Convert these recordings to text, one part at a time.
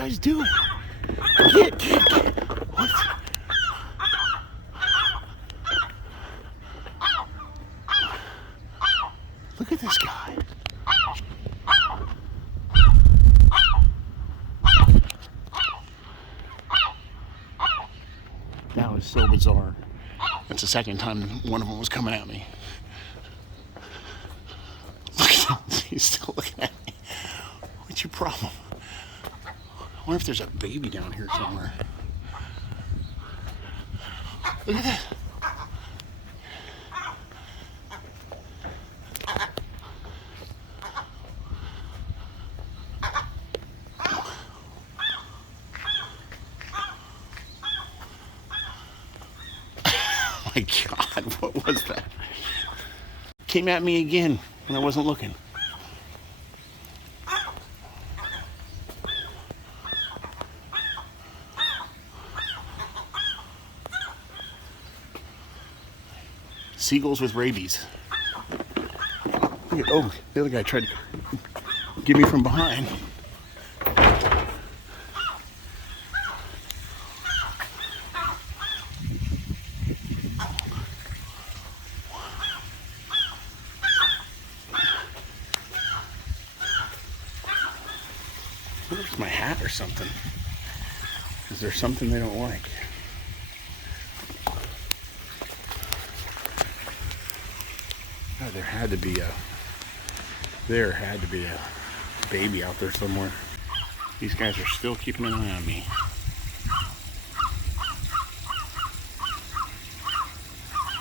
guys doing? Get. What? Look at this guy. That was so bizarre. That's the second time one of them was coming at me. Look at him. He's still looking at me. What's your problem? I wonder if there's a baby down here somewhere. Look at that. Oh my God, what was that? Came at me again when I wasn't looking. Seagulls with rabies. Oh, the other guy tried to get me from behind. I wonder if it's my hat or something. Is there something they don't like? God, there had to be a baby out there somewhere. These guys are still keeping an eye on me.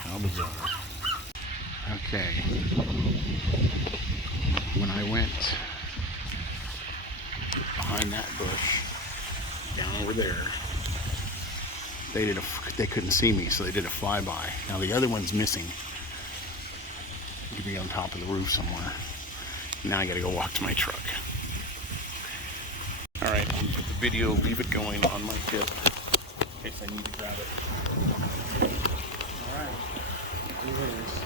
How bizarre. Okay. When I went behind that bush, down over there, they couldn't see me, so they did a flyby. Now the other one's missing. He could be on top of the roof somewhere. Now I gotta go walk to my truck. All right, I'm gonna put the video, leave it going on my hip in case I need to grab it. All right, here it is.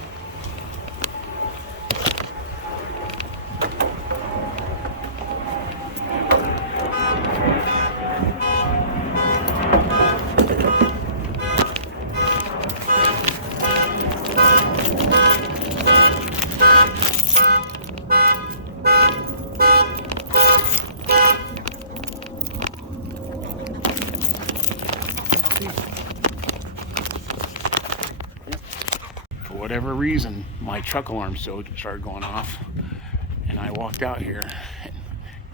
For whatever reason, my truck alarm started going off, and I walked out here,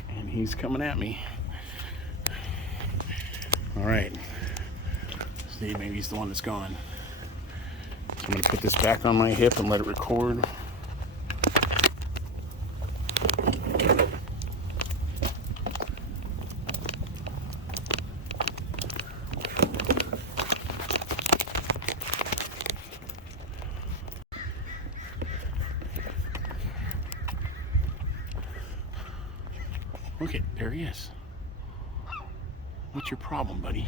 and he's coming at me. All right, see, maybe he's the one that's gone. So I'm gonna put this back on my hip and let it record. Look it, there he is. What's your problem, buddy?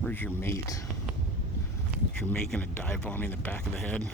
Where's your mate? Is your mate gonna dive on me in the back of the head?